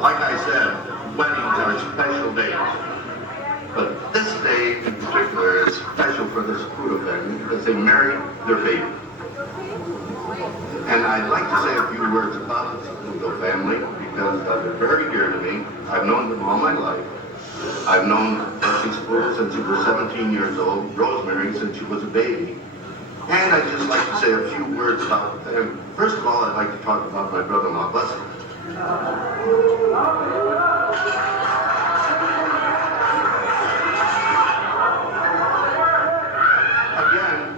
Like I said, weddings are special days. But this day in particular is special for this Caputo family because they married their baby. And I'd like to say a few words about the Caputo family because they're very dear to me. I've known them all my life. I've known Bessie Caputo since she was 17 years old, Rosemary since she was a baby. And I'd just like to say a few words about them. First of all, I'd like to talk about my brother-in-law, Buster.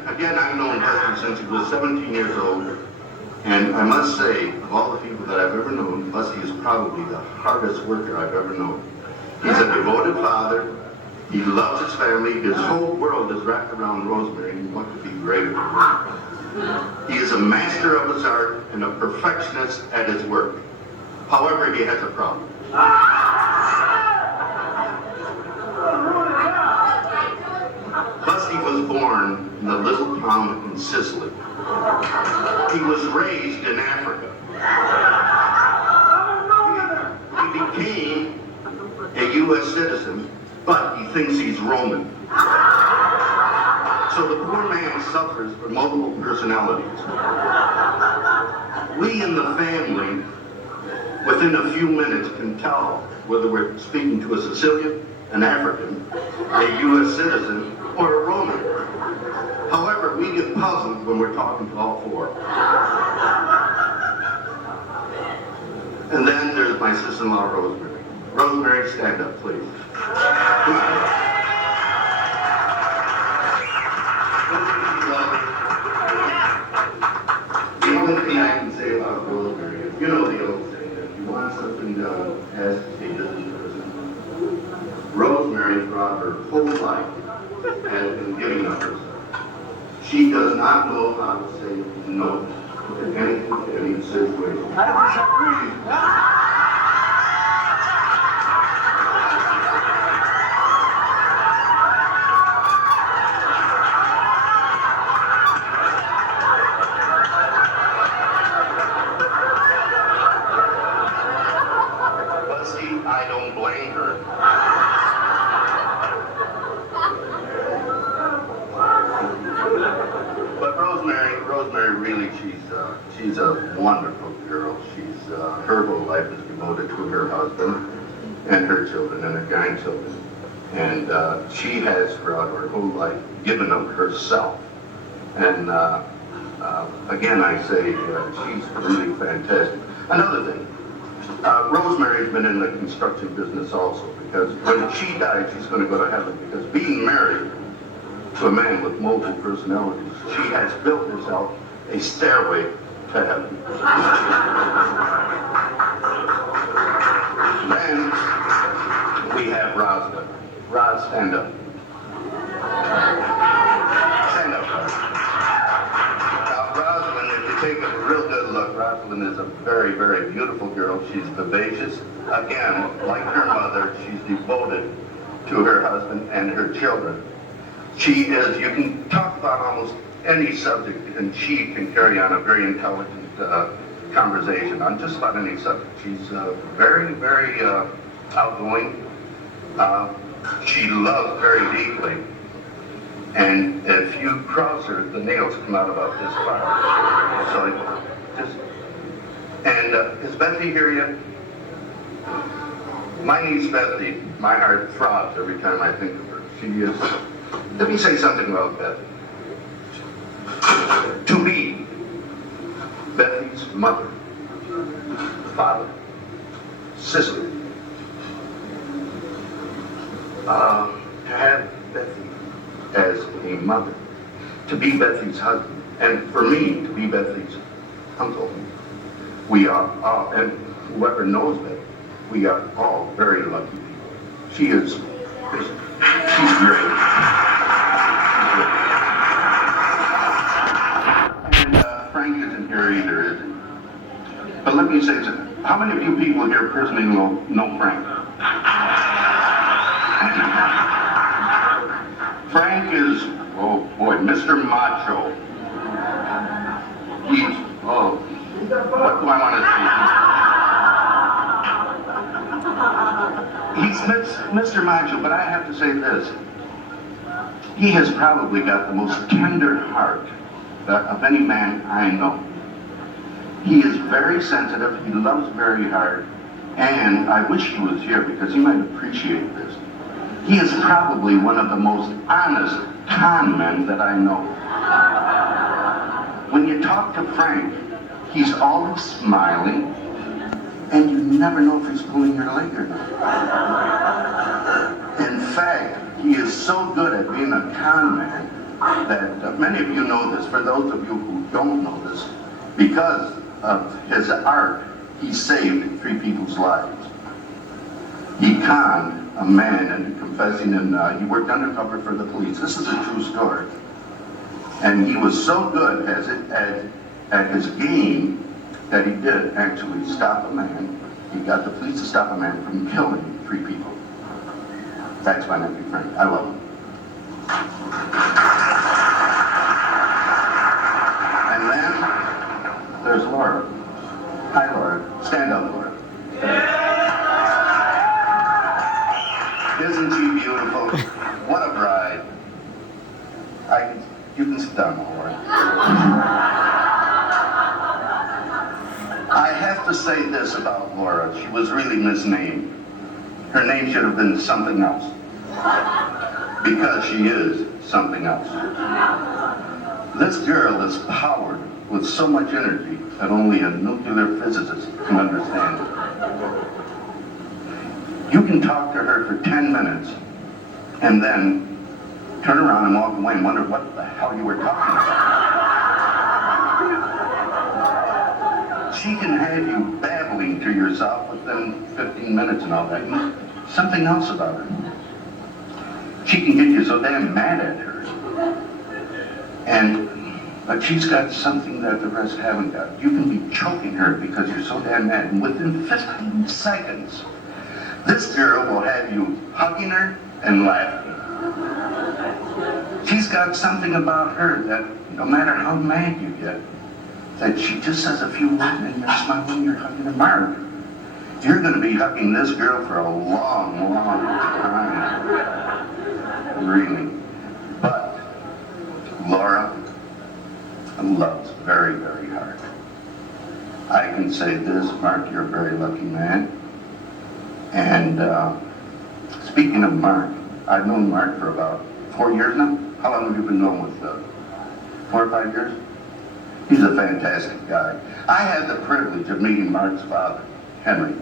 Again, I've known Buster since he was 17 years old, and I must say, of all the people that I've ever known, Buster is probably the hardest worker I've ever known. He's a devoted father. He loves his family. His whole world is wrapped around Rosemary, and what could be greater than that? He is a master of his art and a perfectionist at his work. However, he has a problem. Busty was born in a little town in Sicily. He was raised in Africa. He became a U.S. citizen, but he thinks he's Roman. So the poor man suffers from multiple personalities. We in the family, within a few minutes, can tell whether we're speaking to a Sicilian, an African, a U.S. citizen, or a Roman. However, we get puzzled when we're talking to all four. And then there's my sister-in-law, Rosemary. Rosemary, stand up, please. Come on. The only thing I can say about Rosemary is, you know the old saying, if you want something done, ask to see this person. Rosemary, throughout her whole life, has been giving up herself. She does not know how to say no to anything, to any situation. I don't blame her. But Rosemary really, she's a wonderful girl. Her whole life is devoted to her husband and her children and her grandchildren. And she has, throughout her whole life, given up herself. And again, I say she's really fantastic. Another thing. Rosemary's been in the construction business also, because when she dies, she's going to go to heaven, because being married to a man with multiple personalities, she has built herself a stairway to heaven. Then we have Rosalind. Roz, stand up. Stand up, Roz. Now, Rosalind, if you take a real good look, Rosalind is a very, very beautiful girl. She's vivacious. Again, like her mother, she's devoted to her husband and her children. She is, you can talk about almost any subject, and she can carry on a very intelligent conversation on just about any subject. She's very, very outgoing. She loves very deeply. And if you cross her, the nails come out about this far. So just, and is Betsy here yet? My niece Betsy, my heart throbs every time I think of her. She is, let me say something about Betsy. To me, Betsy's mother, father, sister, to have Betsy as a mother, to be Betsy's husband, and for me to be Betsy's uncle. We are all, and whoever knows Betsy, we are all very lucky people. She's great. And Frank isn't here either, is he? But let me say this, how many of you people here personally know Frank? Frank is, oh boy, Mr. Macho. He's, oh, what do I want to say? He's Mr. Macho, but I have to say this. He has probably got the most tender heart of any man I know. He is very sensitive, he loves very hard, and I wish he was here because he might appreciate this. He is probably one of the most honest con men that I know. When you talk to Frank, he's always smiling, and you never know if he's pulling your leg or not. In fact, he is so good at being a con man that many of you know this. For those of you who don't know this, because of his art, he saved 3 people's lives. He conned a man into confessing, and he worked undercover for the police. This is a true story. And he was so good at his game that he did actually stop a man. He got the police to stop a man from killing 3 people. That's my nephew Frank. I love him. And then there's Laura. Hi, Laura. Stand up, Laura. Isn't she beautiful? What a bride. You can sit down, Laura. I have to say this about Laura. She was really misnamed. Her name should have been something else. Because she is something else. This girl is powered with so much energy that only a nuclear physicist can understand it. You can talk to her for 10 minutes and then turn around and walk away and wonder what the hell you were talking about. She can have you babbling to yourself within 15 minutes and all that. And something else about her. She can get you so damn mad at her. But she's got something that the rest haven't got. You can be choking her because you're so damn mad. And within 15 seconds, this girl will have you hugging her and laughing. She's got something about her that no matter how mad you get, that she just says a few words and you're smiling, you're hugging her. Mark, you're going to be hugging this girl for a long, long time. Really. But Laura loves very, very hard. I can say this, Mark, you're a very lucky man. And speaking of Mark, I've known Mark for about 4 years now. How long have you been known with 4 or 5 years? He's a fantastic guy. I had the privilege of meeting Mark's father, Henry.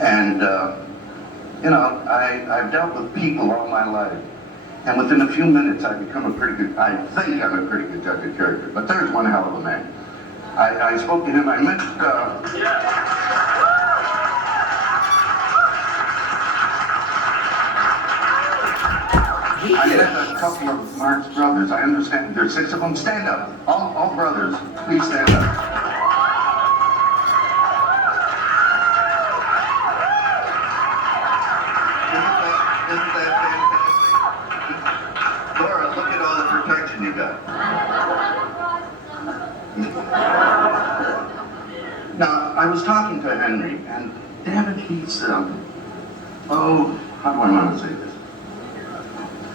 And, I've dealt with people all my life. And within a few minutes, I think I'm a pretty good judge of character. But there's one hell of a man. I spoke to him, I met, I met a couple of Mark's brothers. I understand there's 6 of them. Stand up. All brothers, please stand up. Isn't that fantastic? Laura, look at all the protection you got. Now, I was talking to Henry, and damn it, he's, how do I want to say this?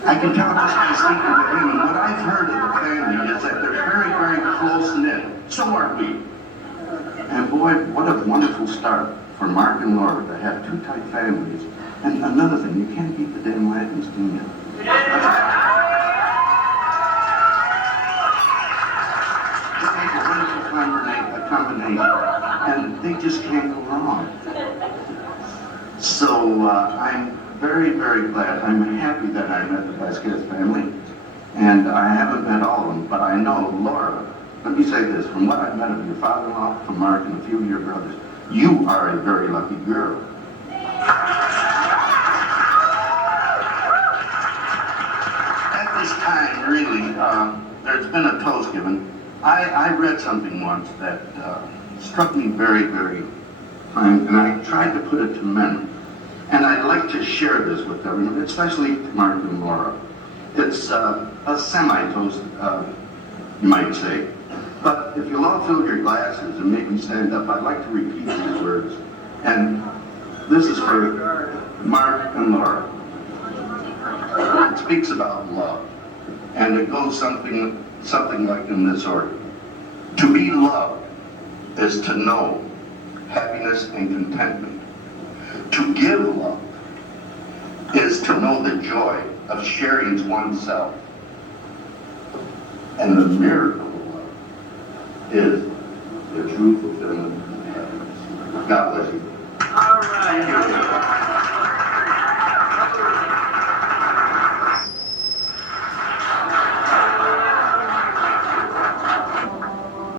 I can tell just by speaking to him, and what I've heard of the family is that they're very, very close-knit. So are we. And boy, what a wonderful start for Mark and Laura to have 2 tight families. And another thing, you can't beat the damn Latins, can you? They make a wonderful combination, and they just can't go wrong. So I'm very, very glad. I'm happy that I met the Vasquez family, and I haven't met all of them, but I know Laura. Let me say this, from what I've met of your father-in-law, from Mark, and a few of your brothers, you are a very lucky girl. At this time, really, there's been a toast given. I read something once that struck me very, very fine, and I tried to put it to memory. And I'd like to share this with everyone, especially Mark and Laura. It's a semi-toast, you might say. But if you'll all fill your glasses and make me stand up, I'd like to repeat these words. And This is for Mark and Laura. It speaks about love, and it goes something like in this order. To be loved is to know happiness and contentment. To give love is to know the joy of sharing oneself. And the miracle of love is the true fulfillment of happiness. God bless you.